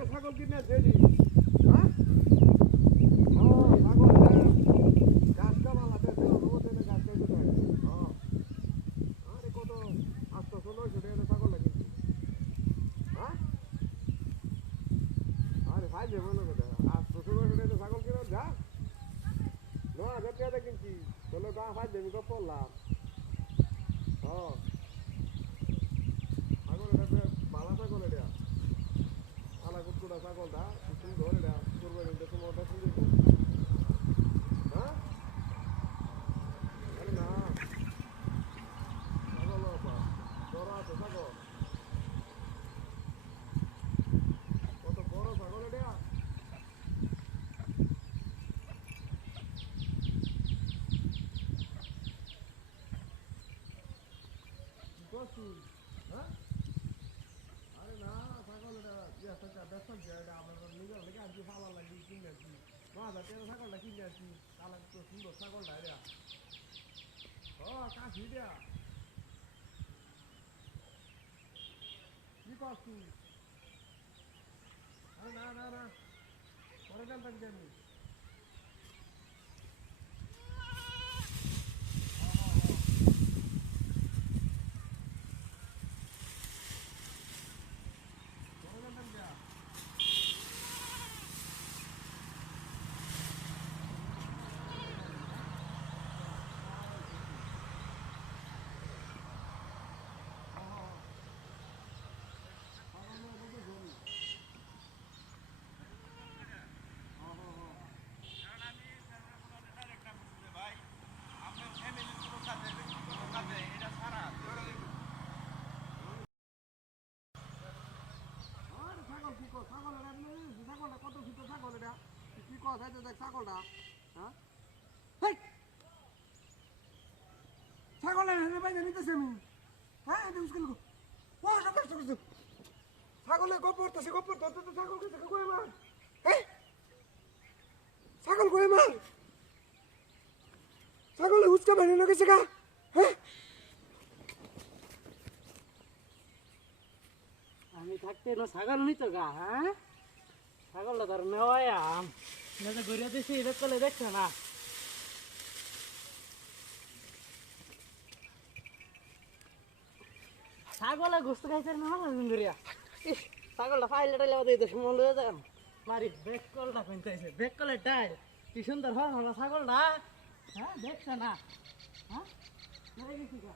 একটা ছাগল কিনে দেলি হ্যাঁ ও ছাগল গাছটা মালাতে ওদের গাছ খাইতে দেয় আরে কত 800-900 টাকা ছাগল কিনছি হ্যাঁ আরে ভাই মনে করে 800-900 টাকা ছাগল কিনে যা 9,000 টাকা কিনছি চলো গা ভাই দেবি তো পড়লাম হ্যাঁ ছাগল এটা ভালো ছাগল এটা আলা কুটকুটা ছাগলটা সুন্দর এটা কোরবানিতে তোমারটা সুন্দর হ্যাঁ আরে না ছাগল বড় আছে ছাগল কত বড় ছাগল এটা হ্যাঁ আরে না ছাগল এটা ব্যস্ত এটা আমার নিজের থেকে আর কি ভালো লাগে কিনে আসছি 9,000 টাকা ছাগলটা কিনে আসছি তাহলে তো সুন্দর ছাগলটা এটা ও কাশি দেয়া কি করছি আরে না না না পরে জানতাম কি আমি পরে জানতাম কি ছাগলটা কত ছোট ছাগল এটা কি কথা দেখ ছাগলটা হ্যাঁ ছাগলটা বাইরে নিতেছি আমি হ্যাঁ এটা মুশকিল ও সব নষ্ট করছো ছাগলে গোপর ধরতে তো ছাগল গেছে কই মার হ্যাঁ ছাগল কই মার ছাগলে হুচকা বেরিয়ে না গেছে গা হ্যাঁ আমি থাকতে না ছাগল নিত গা হ্যাঁ ছাগলটা ধর নেওয়াই আম না ঘুরে দিছি এটা করলে দেখছে না ছাগলে গোস্ত খাইছে না ধরিয়া ছাগলটা ফাইলে টাইলে দিতে সময় লয়ে যান মারি বেক কলটা কিনতেছে বেক কলে ডাইল কি সুন্দর হল ছাগলটা হ্যাঁ দেখছে না হ্যাঁ গেছি গা